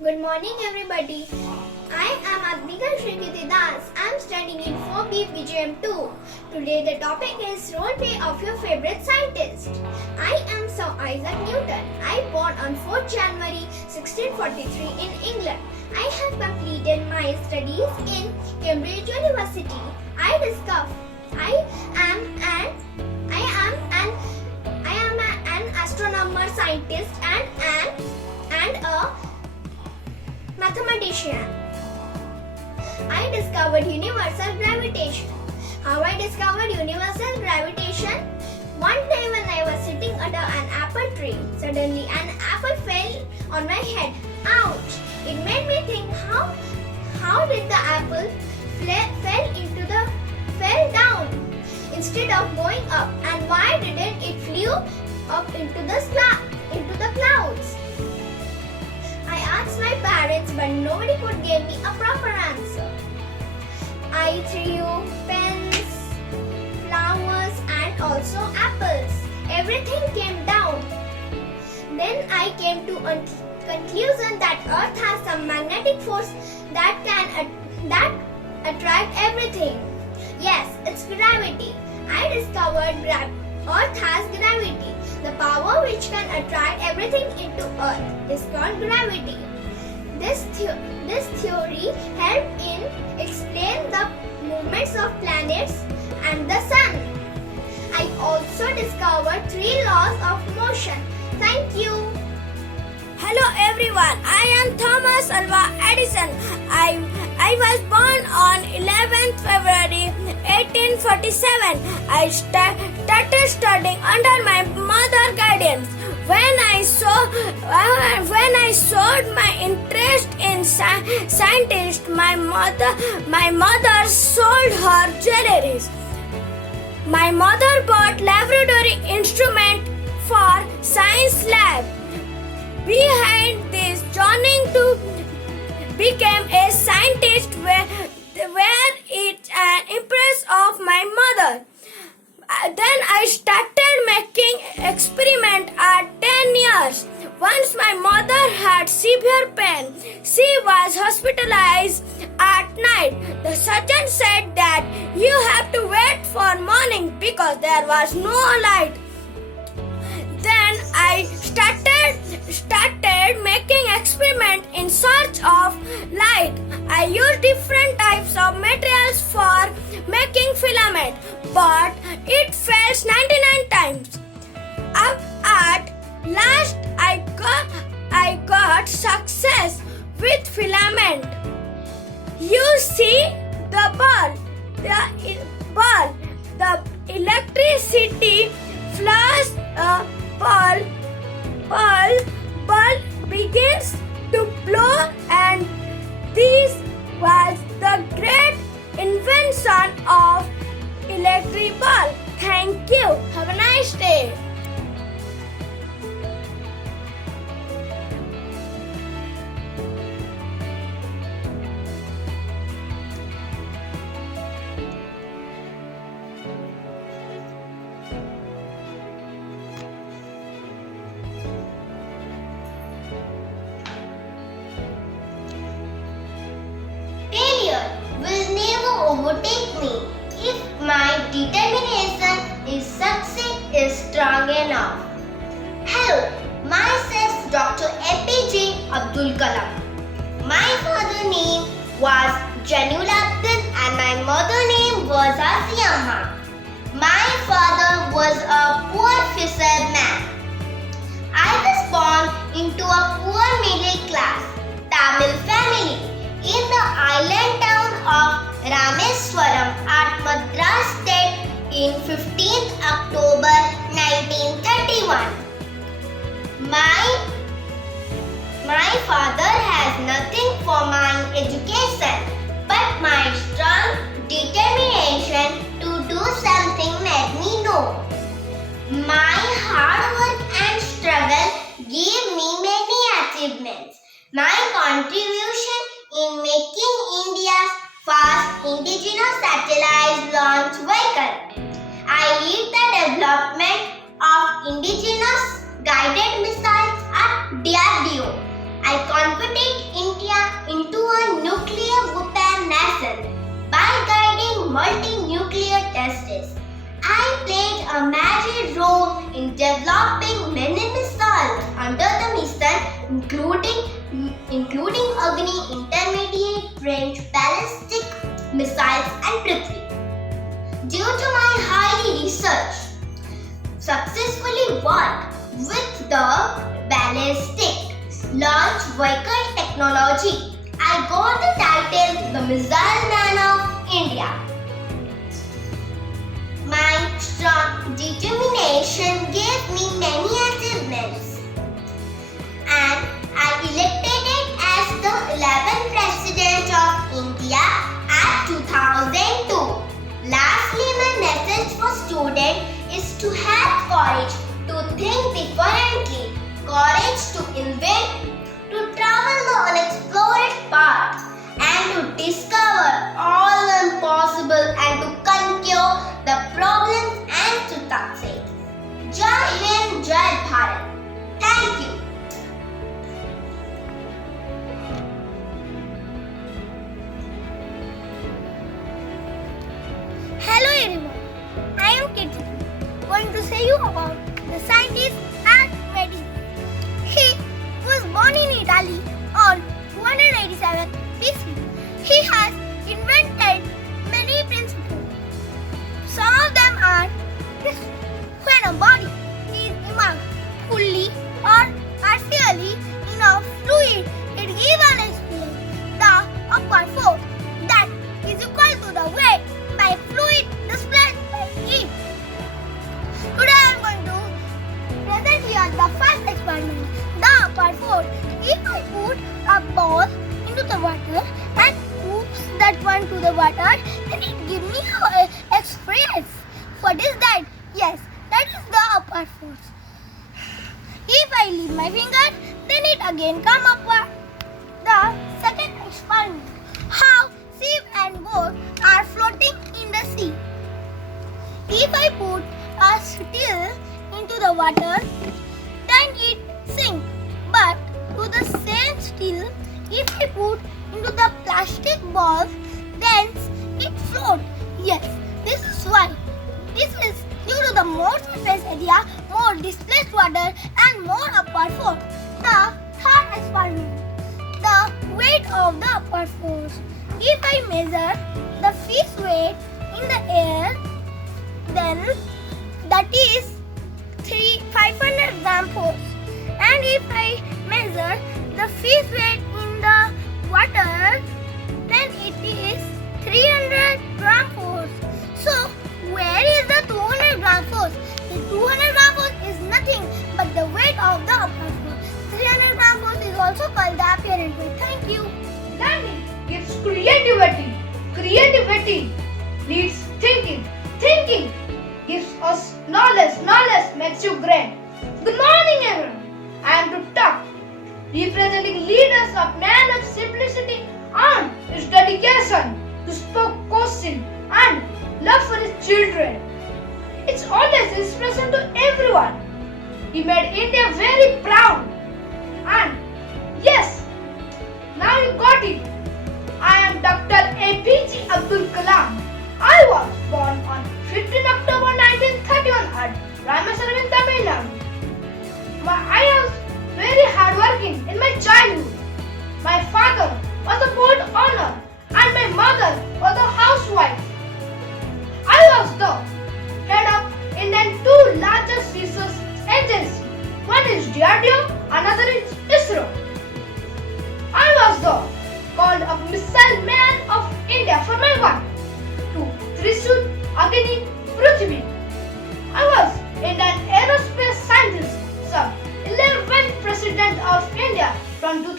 Good morning, everybody. I am Adnika Shrikiti Das. I am studying in 4B BGM2. Today, the topic is role play of your favorite scientist. I am Sir Isaac Newton. I born on 4th January 1643 in England. I have completed my studies in Cambridge University. I am an astronomer, scientist, and a mathematician. I discovered universal gravitation. How I discovered universal gravitation? One day when I was sitting under an apple tree, suddenly an apple fell on my head. Ouch! It made me think how did the apple fell down instead of going up, and why didn't it flew up into the clouds? I asked my parents, but nobody could give me a proper answer. I threw pens, flowers, and also apples. Everything came down. Then I came to a conclusion that Earth has some magnetic force that attract everything. Yes, it's gravity. I discovered Earth has gravity. The power which can attract everything into Earth is called gravity. This theory helped in explain the movements of planets and the sun. I also discovered 3 laws of motion. Thank you. Hello everyone, I am Thomas Alva Edison. I was born on 11th February 1847. I started studying under my mother's guidance. When I showed my interest in scientists, my mother sold her jewelries. My mother bought laboratory instrument for science lab. Behind this journey to become a scientist were it an impress of my mother. Then I started making experiment at 10 years. Once my mother had severe pain. She was hospitalized at night. The surgeon said that you have to wait for morning because there was no light. Then I started making experiment in search of light. I used different types of materials for making filament, but it fails 99 times. At last I got success with filament. You see the electricity flash bulb begins to blow, and this was the great invention of electric bulb. Thank you. Have a nice day. Failure will never overtake me if my determination is strong enough. Hello, myself Dr. APJ Abdul Kalam. My father's name was Janul Abdin and my mother's name was Asiya Khan. My father was a poor fisherman. I was born into a poor middle class Tamil family in the island town of Rameswaram at Madras State in 15th October 1931. My father has nothing for my education, but my strong determination to do something made me know. My hard work and struggle gave me many achievements. My contribution in making India's first indigenous satellite launch vehicle. I lead the development of indigenous guided missiles at DRDO. I competed multi-nuclear tests. I played a major role in developing many missiles under the mission, including Agni intermediate range ballistic missiles and Prithvi. Due to my highly research, successfully worked with the ballistic launch vehicle technology, I got the title the Missile Man of India. My strong determination gave me many achievements, and I elected it as the 11th President of India at 2002. Lastly, my message for students is to have courage to think differently, courage to invent, to travel the unexplored path, and to discover all impossible and to conquer the problems and to succeed. Jai Hind, Jai Bharat. Thank you. Hello everyone, I am Kitty, going to say you about the scientist Archimedes. He was born in Italy on 287 BC. He has invented many principles. Some of them are this: when a body is immersed fully or partially in a fluid, it gives an experience the upward force that is equal to the weight by fluid displaced by heat. Today I am going to present here the first experiment, the upward force. If I put a ball into the water and push that one to the water, then it gives me an experience. What is that? Yes, that is the upward force. If I leave my finger, then it again come upward. The second experiment, how ship and boat are floating in the sea. If I put a steel into the water, then it sinks. But to the same steel, if I put into the plastic balls, then it floats. Yes, this is why. This is due to the more surface area, more displaced water, and more upward force. The third experiment, the weight of the upward force. If I measure the fish weight in the air, then that is 500 gram force. And if I measure the fish weight in the water, then it is 300 gram force. So, where is the 200 gram force? The 200 gram force is nothing but the weight of the upward force. 300 gram force is also called the apparent weight. Thank you. Learning gives creativity. Creativity leads thinking. Thinking gives us knowledge. Knowledge makes you great. Good morning, everyone. I am to talk, representing leaders of man of simplicity and his dedication to spoke question and love for his children. It's always inspiration to everyone. He made India very proud. And yes, now you got it. I am Dr. APJ Abdul Kalam. I was born on 15 October 1931 at Ramasaram in Tamil Nadu. I was very hardworking in my childhood. My father was a boat owner and my mother was a housewife. I was the head of Indian two largest research agencies. One is DRDO, another is ISRO. I was the called a Missile Man of India for my work to Trishul, Agni, Prithvi. I was Indian aerospace scientist, sub 11th President of India from 2000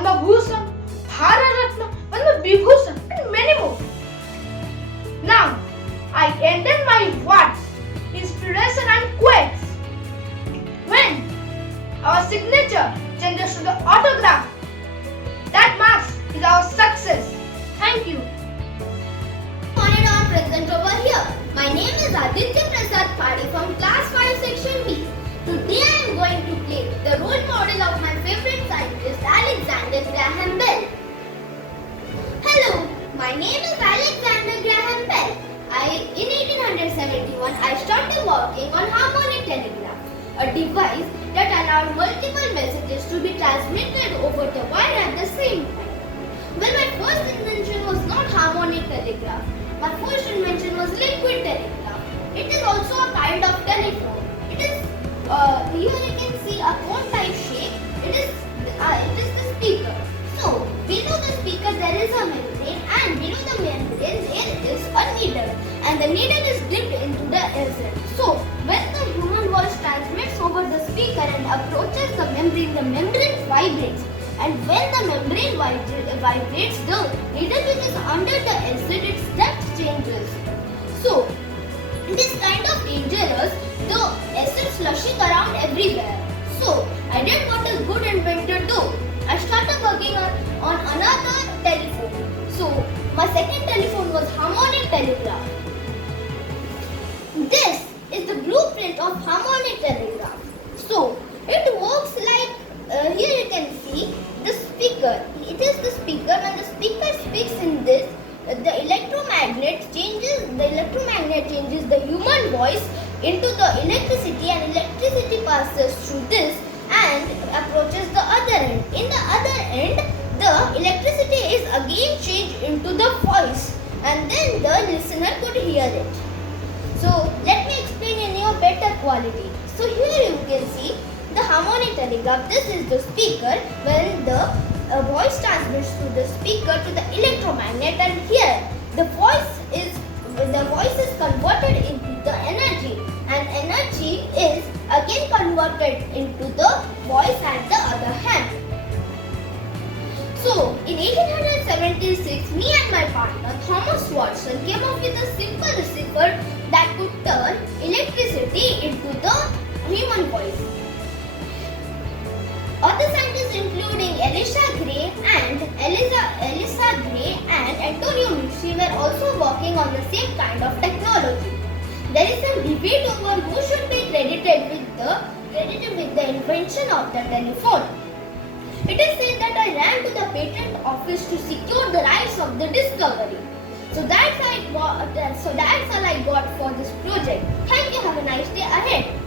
Padma Bhushan, Bharat Ratna, Padma Vibhushan, and many more. Now, I ended my words, inspiration and quotes. When our signature changes to the autograph, that marks is our success. Thank you. Honored our present over here. My name is Aditya Prasad Padi from class 5 section B. Today I am going to play the role model of my favorite scientist Alexander Graham Bell. Hello, my name is Alexander Graham Bell. In 1871 I started working on harmonic telegraph, a device that allowed multiple messages to be transmitted over the wire at the same time. Well, my first invention was not harmonic telegraph. My first invention was liquid telegraph. It is also a kind of telephone. It is here you can see a cone-type shape. It is the speaker. So below the speaker there is a membrane, and below the membrane there is a needle, and the needle is dipped into the air. So when the human voice transmits over the speaker and approaches the membrane vibrates. And when the membrane vibrates, the needle which is under the acid, its depth changes. So, it is kind of dangerous, the acid slushing around everywhere. So, I did what a good inventor do. I started working on another telephone. So, my second telephone was harmonic telegraph. This is the blueprint of harmonic telegraph. So, it works like, here you can see the speaker. It is the speaker. When the speaker speaks in this, the electromagnet changes the human voice into the electricity, and electricity passes through this and approaches the other end. In the other end, the electricity is again changed into the voice, and then the listener could hear it. So let me explain in a better quality. So here you can see the harmonic telegraph. This is the speaker. When the voice transmits through the speaker to the electromagnet, and here the voice is converted into the energy, and energy is again converted into the voice at the other hand. So in 1876, me and my partner Thomas Watson came up with a simple receiver that could turn electricity into the human voice. Other scientists including Elisha Gray and Antonio Meucci were also working on the same kind of technology. There is some debate over who should be credited with the invention of the telephone. It is said that I ran to the patent office to secure the rights of the discovery. So that's all I got for this project. Thank you. Have a nice day ahead.